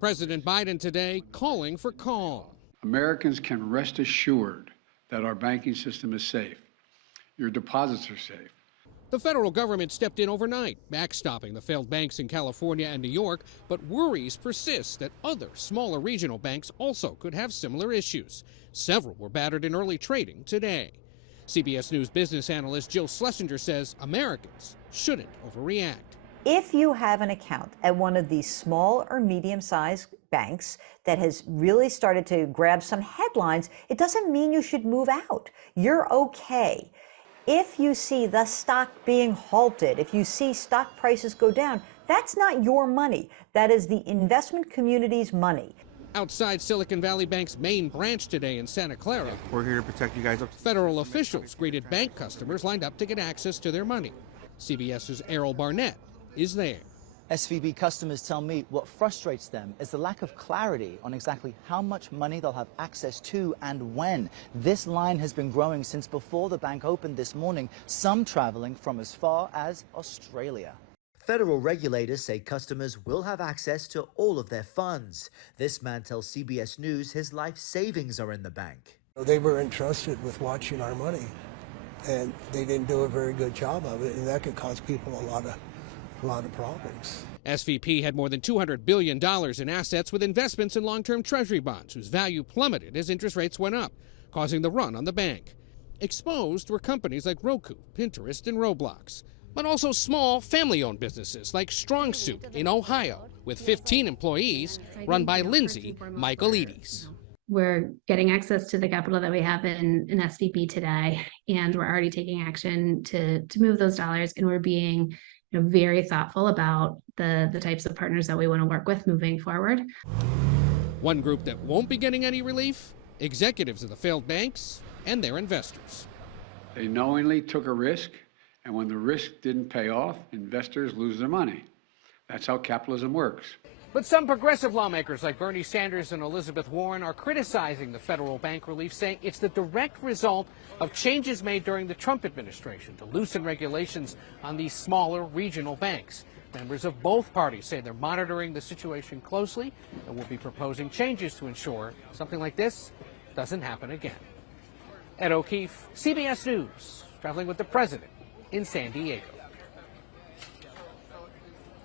President Biden today calling for calm. Americans can rest assured that our banking system is safe. Your deposits are safe. The federal government stepped in overnight, backstopping the failed banks in California and New York, but worries persist that other smaller regional banks also could have similar issues. Several were battered in early trading today. CBS News business analyst Jill Schlesinger says Americans shouldn't overreact. If you have an account at one of these small or medium-sized banks that has really started to grab some headlines, it doesn't mean you should move out. You're okay. If you see the stock being halted, if you see stock prices go down, that's not your money. That is the investment community's money. Outside Silicon Valley Bank's main branch today in Santa Clara, we're here to protect you guys. Federal officials greeted bank customers lined up to get access to their money. CBS's Errol Barnett is there. SVB customers tell me what frustrates them is the lack of clarity on exactly how much money they'll have access to and when. This line has been growing since before the bank opened this morning, some traveling from as far as Australia. Federal regulators say customers will have access to all of their funds. This man tells CBS News his life savings are in the bank. They were entrusted with watching our money, and they didn't do a very good job of it, and that could cause people a lot of problems. SVP had more than $200 billion in assets with investments in long-term Treasury bonds, whose value plummeted as interest rates went up, causing the run on the bank. Exposed were companies like Roku, Pinterest, and Roblox, but also small family-owned businesses like Strong Suit in Ohio, with 15 employees, run by Lindsay Michaelides. We're getting access to the capital that we have in SVP today, and we're already taking action to move those dollars, and we're being very thoughtful about the types of partners that we want to work with moving forward. One group that won't be getting any relief, executives of the failed banks and their investors. They knowingly took a risk, and when the risk didn't pay off, investors lose their money. That's how capitalism works. But some progressive lawmakers like Bernie Sanders and Elizabeth Warren are criticizing the federal bank relief, saying it's the direct result of changes made during the Trump administration to loosen regulations on these smaller regional banks. Members of both parties say they're monitoring the situation closely and will be proposing changes to ensure something like this doesn't happen again. Ed O'Keefe, CBS News, traveling with the president in San Diego.